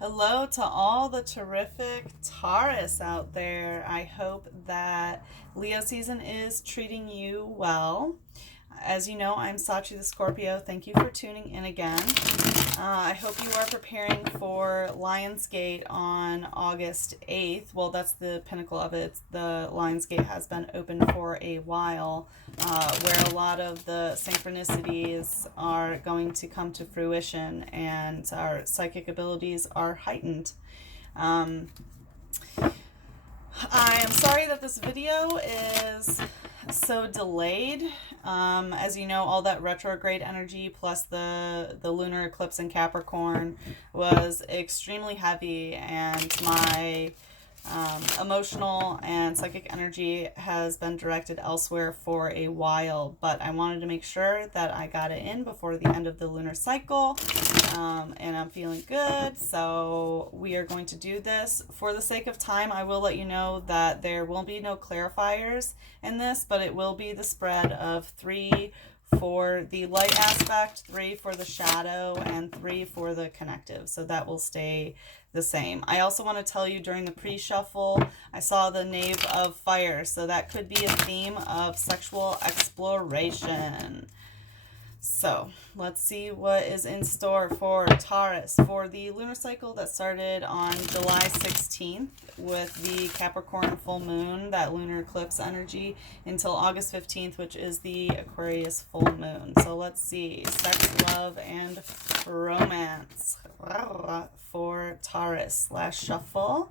Hello to all the terrific Taurus out there. I hope that Leo season is treating you well. As you know, I'm Sachi the Scorpio. Thank you for tuning in again. I hope you are preparing for Lionsgate on August 8th. Well, that's the pinnacle of it. The Lionsgate has been open for a while, where a lot of the synchronicities are going to come to fruition and our psychic abilities are heightened. I am sorry that this video is so delayed. As you know, all that retrograde energy plus the lunar eclipse in Capricorn was extremely heavy, and my emotional and psychic energy has been directed elsewhere for a while, but I wanted to make sure that I got it in before the end of the lunar cycle, and I'm feeling good, so we are going to do this. For the sake of time, I will let you know that there will be no clarifiers in this, but it will be the spread of 3 for the light aspect, 3 for the shadow, and 3 for the connective. So that will stay the same. I also want to tell you, during the pre-shuffle, I saw the Knave of Fire. So that could be a theme of sexual exploration. So let's see what is in store for Taurus for the lunar cycle that started on July 16th with the Capricorn full moon, that lunar eclipse energy, until August 15th, which is the Aquarius full moon. So let's see, sex, love, and romance for Taurus. Last shuffle.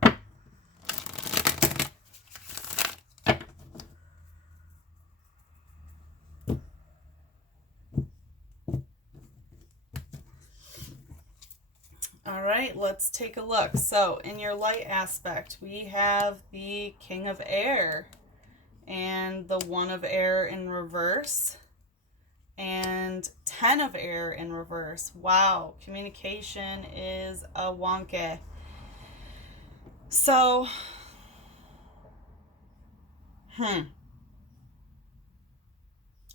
All right, let's take a look. So in your light aspect, we have the King of Air and the One of Air in reverse and 10 of Air in reverse. Wow, communication is a wonky. So,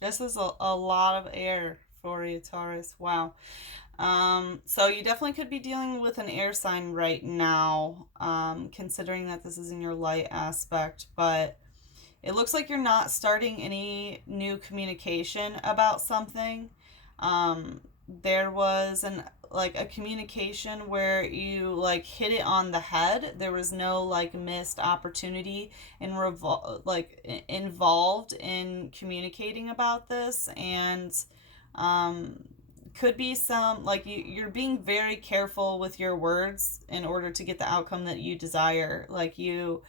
this is a lot of air for you, Taurus. Wow. So you definitely could be dealing with an air sign right now, considering that this is in your light aspect, but it looks like you're not starting any new communication about something. There was a communication where you hit it on the head. There was no missed opportunity involved in communicating about this, and could be some you're being very careful with your words in order to get the outcome that you desire. You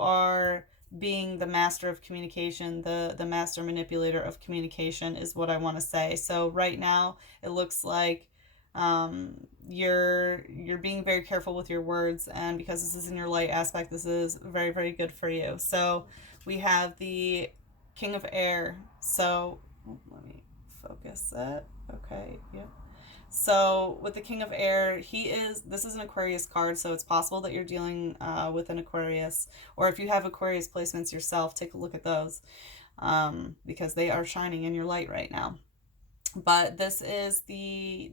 are being the master of communication, the master manipulator of communication is what I want to say. So right now it looks like you're being very careful with your words, and because this is in your light aspect, this is very, very good for you. So we have the King of Air. So let me focus it. Okay, yep. So with the King of Air, this is an Aquarius card, so it's possible that you're dealing with an Aquarius, or if you have Aquarius placements yourself, take a look at those, because they are shining in your light right now. But this is the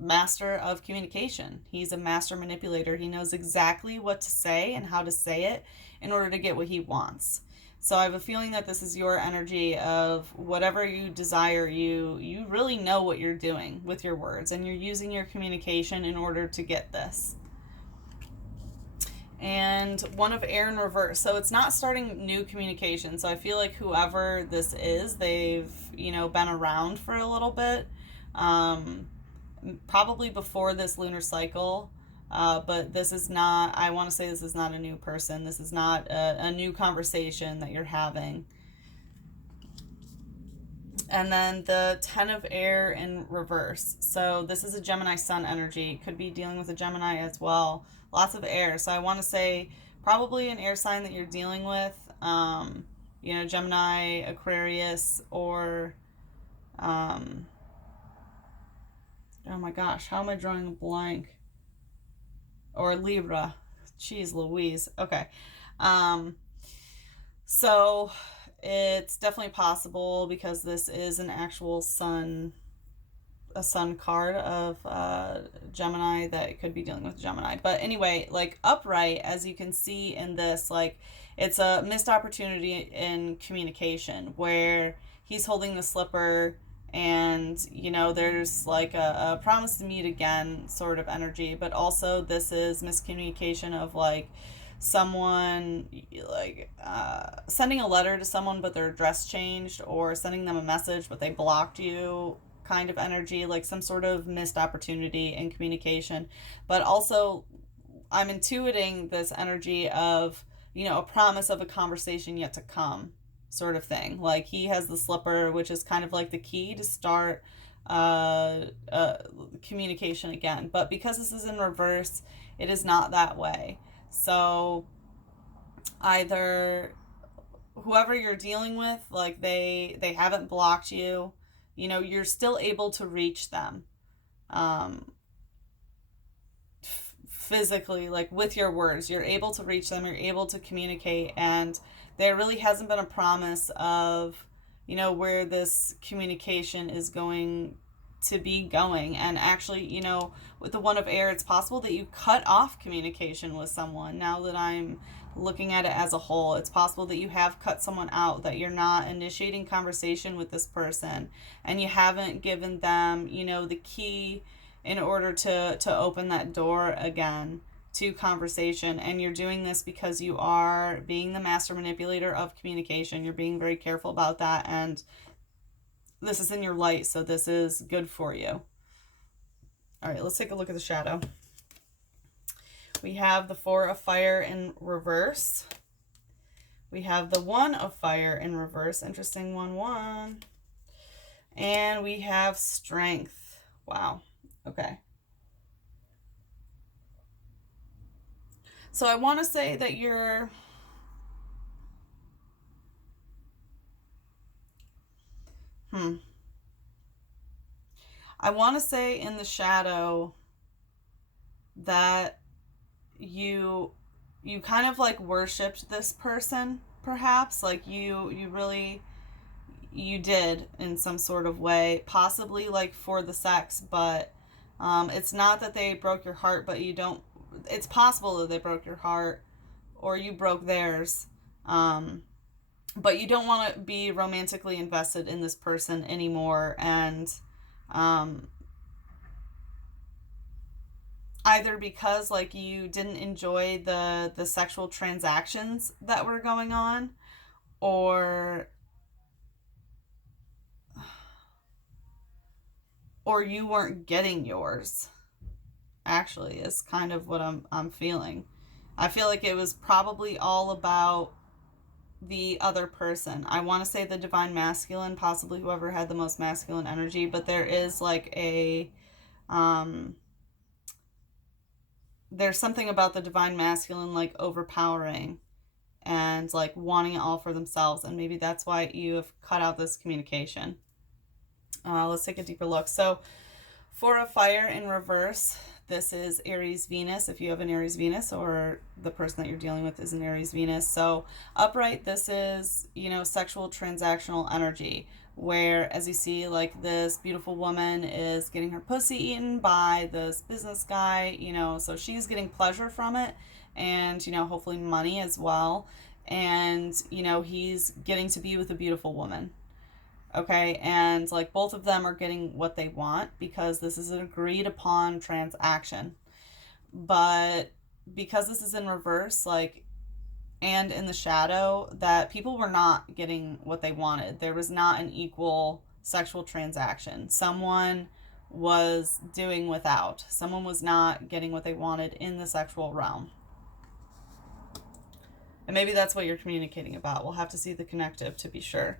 master of communication. He's a master manipulator. He knows exactly what to say and how to say it in order to get what he wants. So I have a feeling that this is your energy of whatever you desire. You really know what you're doing with your words, and you're using your communication in order to get this. And One of Air in reverse. So it's not starting new communication. So I feel like whoever this is, they've, been around for a little bit. Probably before this lunar cycle. But this is not, I want to say this is not a new person. This is not a new conversation that you're having. And then the 10 of Air in reverse. So this is a Gemini Sun energy. Could be dealing with a Gemini as well. Lots of air. So I want to say probably an air sign that you're dealing with. Gemini, Aquarius, or oh my gosh, how am I drawing a blank? Or Libra. Jeez Louise. Okay. So it's definitely possible, because this is an actual sun a sun card of Gemini that could be dealing with Gemini. But anyway, like upright, as you can see in this, like it's a missed opportunity in communication where he's holding the slipper and there's like a promise to meet again sort of energy, but also this is miscommunication of like someone like sending a letter to someone but their address changed, or sending them a message but they blocked you kind of energy, like some sort of missed opportunity in communication. But also I'm intuiting this energy of a promise of a conversation yet to come sort of thing. Like he has the slipper, which is kind of like the key to start communication again, but because this is in reverse, it is not that way. So either whoever you're dealing with, like they haven't blocked you, you're still able to reach them physically, like with your words, you're able to reach them, you're able to communicate, and there really hasn't been a promise of where this communication is going to be going. And actually, with the one of air, it's possible that you cut off communication with someone. Now that I'm looking at it as a whole, it's possible that you have cut someone out, that you're not initiating conversation with this person, and you haven't given them the key in order to open that door again to conversation. And you're doing this because you are being the master manipulator of communication. You're being very careful about that, and this is in your light, so this is good for you. All right, let's take a look at the shadow. We have the Four of Fire in reverse. We have the One of Fire in reverse. Interesting 1-1. And we have Strength. Wow. Okay. So I want to say that you're I want to say in the shadow that you kind of like worshipped this person, perhaps, like you really did in some sort of way, possibly like for the sex, but it's not that they broke your heart, but it's possible that they broke your heart or you broke theirs, but you don't want to be romantically invested in this person anymore. And either because like you didn't enjoy the sexual transactions that were going on, or you weren't getting yours, actually, is kind of what I'm feeling. I feel like it was probably all about the other person. I want to say the divine masculine, possibly whoever had the most masculine energy, but there is like there's something about the divine masculine like overpowering and like wanting it all for themselves, and maybe that's why you have cut out this communication. Let's take a deeper look. So Four of Fire in reverse, this is Aries Venus, if you have an Aries Venus, or the person that you're dealing with is an Aries Venus. So upright, this is sexual transactional energy, where, as you see, like this beautiful woman is getting her pussy eaten by this business guy, so she's getting pleasure from it, and hopefully money as well, and he's getting to be with a beautiful woman. Okay, and like both of them are getting what they want because this is an agreed upon transaction. But because this is in reverse, like, and in the shadow, that people were not getting what they wanted. There was not an equal sexual transaction. Someone was doing without. Someone was not getting what they wanted in the sexual realm. And maybe that's what you're communicating about. We'll have to see the connective to be sure.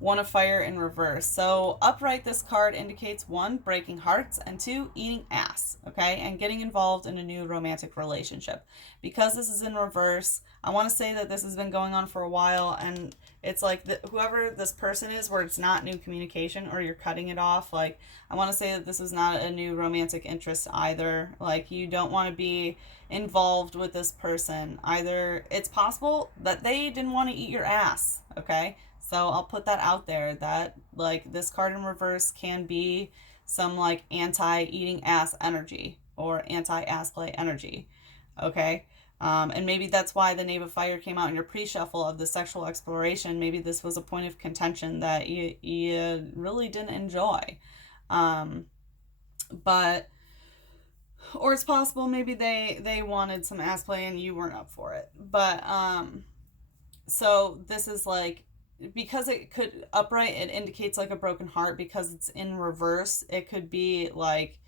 One of Fire in reverse. So upright, this card indicates 1, breaking hearts, and 2, eating ass, okay, and getting involved in a new romantic relationship. Because this is in reverse, I want to say that this has been going on for a while, and it's like whoever this person is, where it's not new communication or you're cutting it off, like I want to say that this is not a new romantic interest either. Like you don't want to be involved with this person. Either it's possible that they didn't want to eat your ass, okay? So I'll put that out there, that like this card in reverse can be some like anti-eating ass energy or anti-ass play energy. Okay. And maybe that's why the Knave of Fire came out in your pre-shuffle of the sexual exploration. Maybe this was a point of contention that you really didn't enjoy. But, or it's possible maybe they wanted some ass play and you weren't up for it. But, so this is like, because it could upright, it indicates like a broken heart. Because it's in reverse, it could be like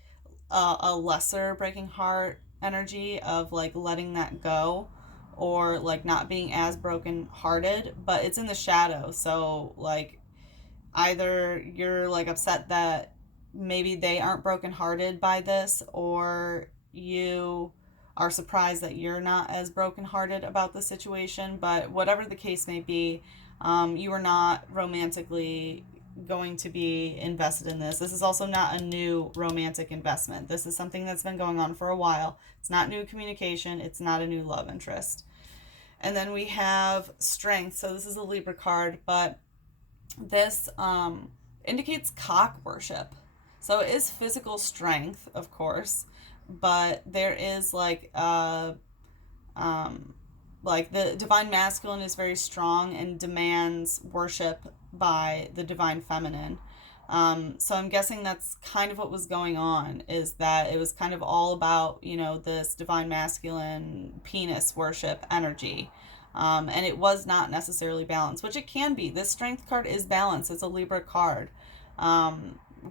a lesser breaking heart energy of like letting that go, or like not being as broken hearted, but it's in the shadow. So like either you're like upset that maybe they aren't broken hearted by this, or you are surprised that you're not as broken hearted about the situation. But whatever the case may be, you are not romantically going to be invested in this. This is also not a new romantic investment. This is something that's been going on for a while. It's not new communication. It's not a new love interest. And then we have Strength. So this is a Libra card, but this indicates cock worship. So it is physical strength, of course, but there is like the divine masculine is very strong and demands worship by the divine feminine. So I'm guessing that's kind of what was going on, is that it was kind of all about, you know, this divine masculine penis worship energy. And it was not necessarily balanced, which it can be. This Strength card is balanced. It's a Libra card,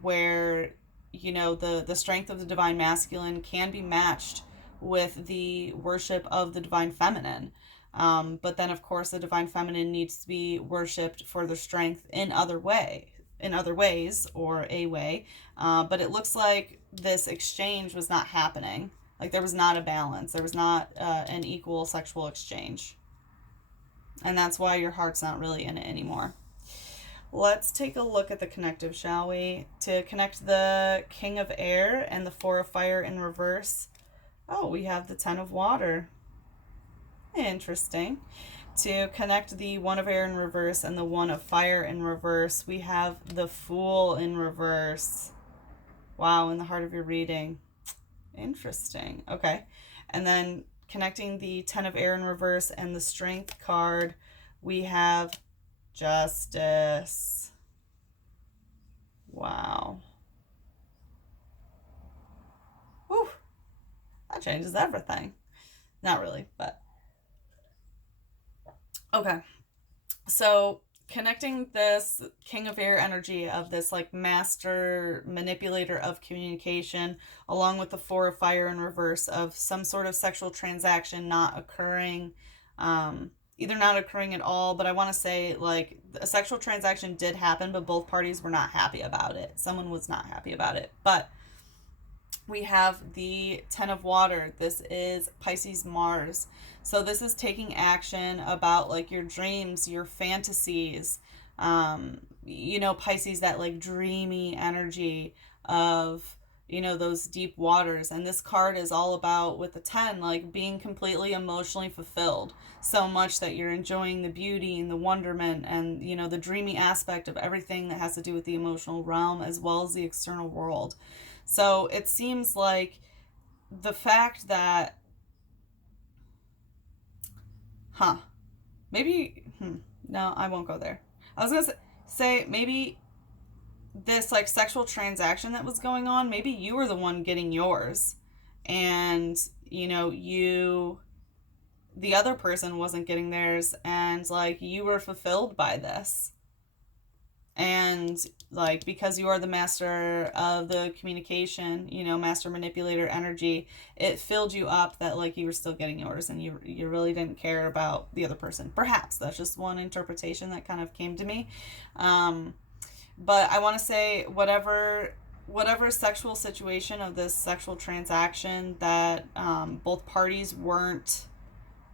where, you know, the strength of the divine masculine can be matched with the worship of the divine feminine. But then, of course, the divine feminine needs to be worshipped for their strength in other ways, or a way. But it looks like this exchange was not happening. Like there was not a balance. There was not an equal sexual exchange. And that's why your heart's not really in it anymore. Let's take a look at the connective, shall we? To connect the King of Air and the Four of Fire in reverse. Oh, we have the Ten of Water. Interesting. To connect the One of Air in reverse and the One of Fire in reverse, we have the Fool in reverse. Wow, in the heart of your reading. Interesting. Okay. And then connecting the Ten of Air in reverse and the Strength card, we have Justice. Wow. Whew. That changes everything. Not really, but okay. So connecting this King of Air energy of this like master manipulator of communication, along with the Four of Fire in reverse of some sort of sexual transaction not occurring, either not occurring at all, but I want to say like a sexual transaction did happen, but both parties were not happy about it. Someone was not happy about it. But we have the Ten of Water. This is Pisces Mars. So this is taking action about like your dreams, your fantasies, you know, Pisces, that like dreamy energy of, you know, those deep waters. And this card is all about, with the 10, like being completely emotionally fulfilled, so much that you're enjoying the beauty and the wonderment and, you know, the dreamy aspect of everything that has to do with the emotional realm as well as the external world. So it seems like the fact that, no, I won't go there. I was going to say maybe this like sexual transaction that was going on, maybe you were the one getting yours, and, you know, the other person wasn't getting theirs, and like you were fulfilled by this. And like, because you are the master of the communication, you know, master manipulator energy, it filled you up that like you were still getting yours, and you really didn't care about the other person. Perhaps that's just one interpretation that kind of came to me. But I want to say whatever sexual situation of this sexual transaction that both parties weren't,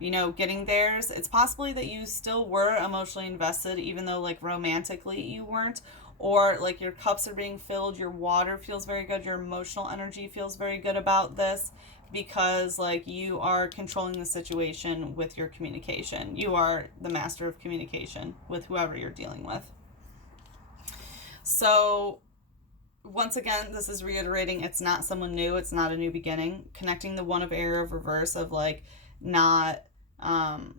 you know, getting theirs, it's possibly that you still were emotionally invested, even though like romantically you weren't, or like your cups are being filled, your water feels very good, your emotional energy feels very good about this, because like you are controlling the situation with your communication. You are the master of communication with whoever you're dealing with. So once again, this is reiterating, it's not someone new, it's not a new beginning. Connecting the one of air of reverse of like not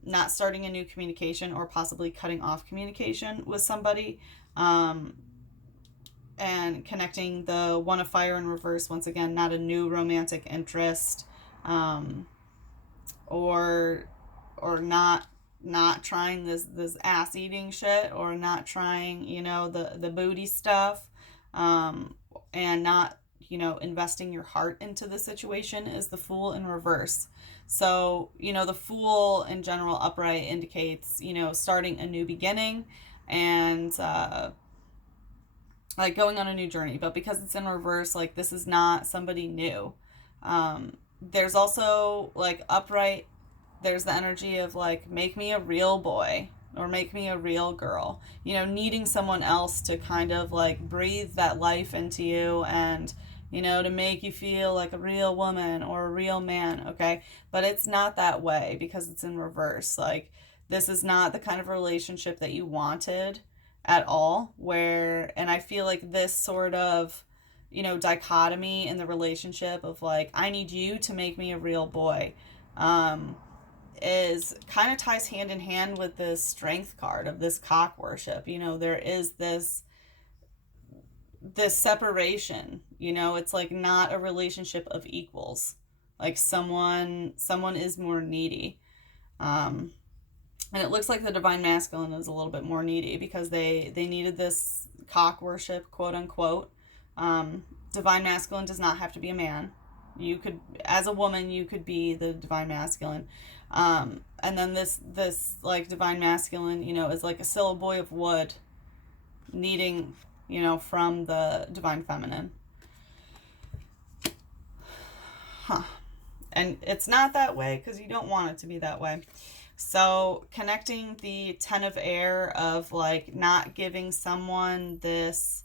not starting a new communication or possibly cutting off communication with somebody. And connecting the one of fire in reverse, once again, not a new romantic interest, or not trying this ass eating shit, or not trying, you know, the booty stuff, and not, you know, investing your heart into the situation, is the Fool in reverse. So, you know, the Fool in general upright indicates, you know, starting a new beginning and like going on a new journey. But because it's in reverse, like this is not somebody new. There's also like upright, there's the energy of like, make me a real boy or make me a real girl, you know, needing someone else to kind of like breathe that life into you and, you know, to make you feel like a real woman or a real man. Okay. But it's not that way because it's in reverse. Like, this is not the kind of relationship that you wanted at all, where, and I feel like this sort of, you know, dichotomy in the relationship of like, I need you to make me a real boy, is kind of ties hand in hand with this strength card of this cock worship. You know, there is this separation, you know, it's like not a relationship of equals. Like someone is more needy. And it looks like the divine masculine is a little bit more needy because they needed this cock worship, quote unquote. Divine masculine does not have to be a man. You could, as a woman, you could be the divine masculine. And then this like divine masculine, you know, is like a silly boy of wood needing, you know, from the divine feminine. Huh. And it's not that way because you don't want it to be that way. So connecting the 10 of air of like not giving someone this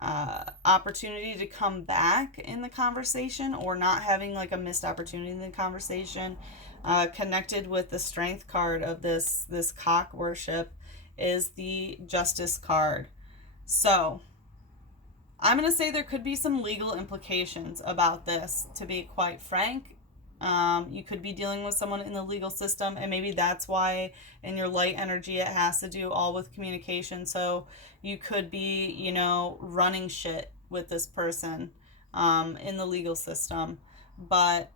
opportunity to come back in the conversation, or not having like a missed opportunity in the conversation, connected with the strength card of this cock worship, is the justice card. So I'm going to say there could be some legal implications about this, to be quite frank. You could be dealing with someone in the legal system, and maybe that's why in your light energy it has to do all with communication. So you could be, you know, running shit with this person in the legal system. But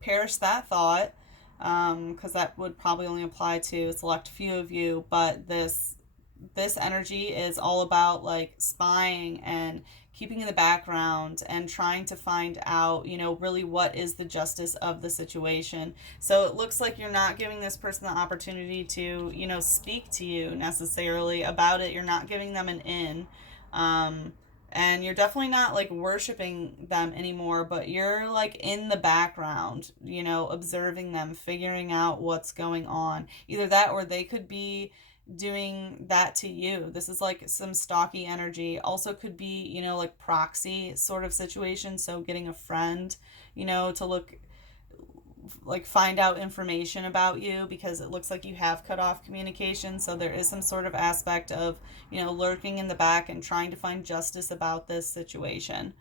perish that thought, because that would probably only apply to a select few of you. But this energy is all about like spying and keeping in the background and trying to find out, you know, really what is the justice of the situation. So it looks like you're not giving this person the opportunity to, you know, speak to you necessarily about it. You're not giving them an in. And you're definitely not like worshiping them anymore, but you're like in the background, you know, observing them, figuring out what's going on. Either that, or they could be doing that to you. This is like some stalky energy. Also could be, you know, like proxy sort of situation. So getting a friend, you know, to look like find out information about you, because it looks like you have cut off communication. So there is some sort of aspect of, you know, lurking in the back and trying to find justice about this situation.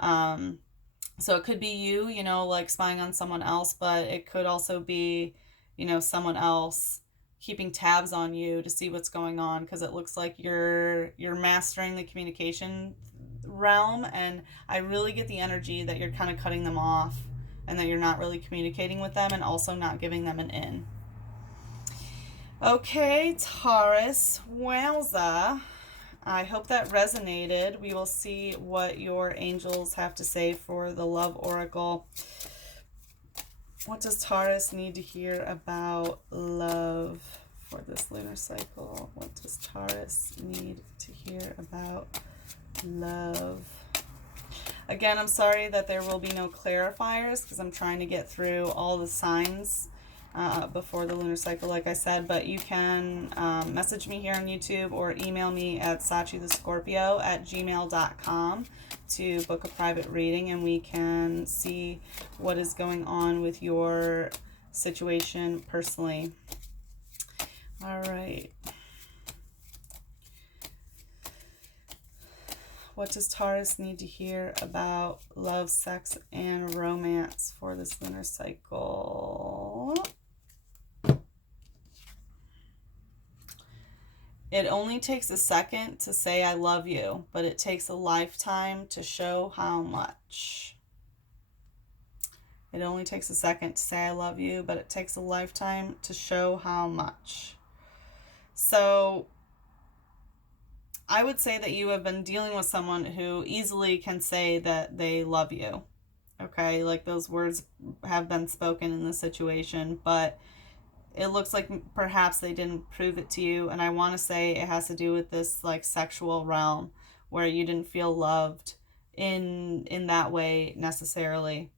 So it could be you, you know, like spying on someone else, but it could also be, you know, someone else keeping tabs on you to see what's going on, because it looks like you're mastering the communication realm, and I really get the energy that you're kind of cutting them off and that you're not really communicating with them, and also not giving them an in. Okay, Taurus, wowza. I hope that resonated. We will see what your angels have to say for the love oracle. What does Taurus need to hear about love for this lunar cycle? What does Taurus need to hear about love? Again, I'm sorry that there will be no clarifiers because I'm trying to get through all the signs before the lunar cycle, like I said. But you can message me here on YouTube or email me at sachithescorpio@gmail.com to book a private reading, and we can see what is going on with your situation personally. All right. What does Taurus need to hear about love, sex, and romance for this lunar cycle? It only takes a second to say I love you, but it takes a lifetime to show how much. It only takes a second to say I love you, but it takes a lifetime to show how much. So I would say that you have been dealing with someone who easily can say that they love you. Okay, like those words have been spoken in this situation, but it looks like perhaps they didn't prove it to you. And I want to say it has to do with this like sexual realm where you didn't feel loved in that way necessarily.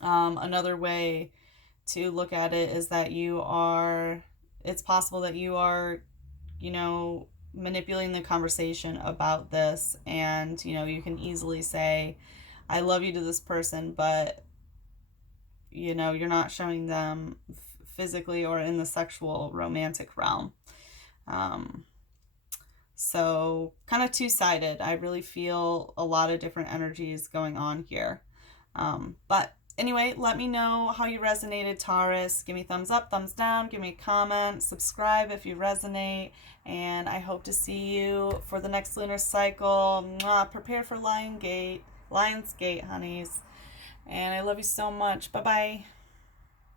Another way to look at it is that it's possible that you are, manipulating the conversation about this, and, you can easily say, I love you to this person, but, you're not showing them physically or in the sexual romantic realm. So kind of two-sided. I really feel a lot of different energies going on here. But anyway, let me know how you resonated, Taurus. Give me thumbs up, thumbs down, give me a comment, subscribe if you resonate, and I hope to see you for the next lunar cycle. Mwah, prepare for Lionsgate, honeys. And I love you so much. Bye-bye.